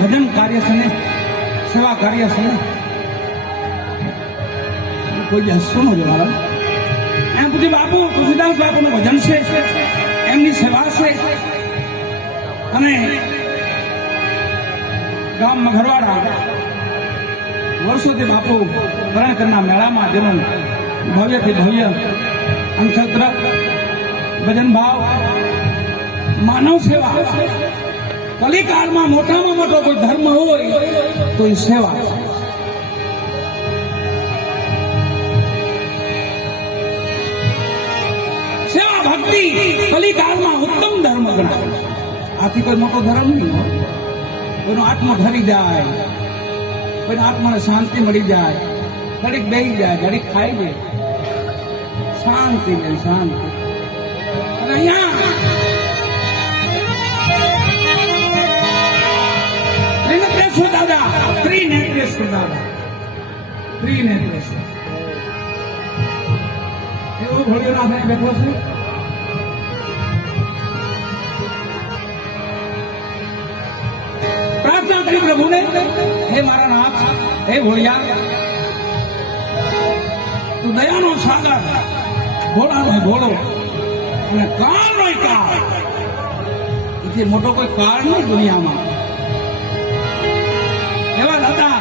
ભજન કાર્ય છે ને સેવા કાર્ય છે ને કોઈ હસવું ન જોવા એમ પૂછે બાપુ તુલસીદાસ બાપુનું ભજન છે એમની સેવા છે અને ગામ મઘરવાડા વર્ષોથી બાપુ કરણકરના મેળામાં જેનું ભવ્યથી ભવ્ય અંતર ભજન ભાવ માનવ સેવા કલિકાળમાં મોટામાં મોટો કોઈ ધર્મ હોય તો એ સેવા. સેવા ભક્તિ કલિકાળમાં ઉત્તમ ધર્મ ગણાય. આથી કોઈ મોટો ધર્મ નહીં હોય. કોઈનો આત્મા ઠરી જાય, કોઈના આત્માને શાંતિ મળી જાય, ઘડીક બેસી જાય, ઘડીક ખાઈ જાય, શાંતિ ને શાંતિ. અને અહીંયા દાદા ત્રિનેત્રેશ્વર દાદા ત્રિનેત્રેશ્વર એવો ભોળિયોનાથ બેઠો છે. પ્રાર્થના કરી પ્રભુને, હે મારા નાથ, હે ભોળિયા, તું દયાનો સાગર, ભોળાનો ભોળો અને કાળનો કાળ, એથી મોટો કોઈ કાળ નહીં દુનિયામાં. એવા દાદા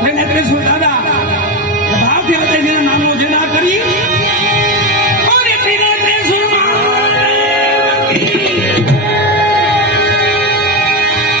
ત્રિનેત્રેશ્વર દાદા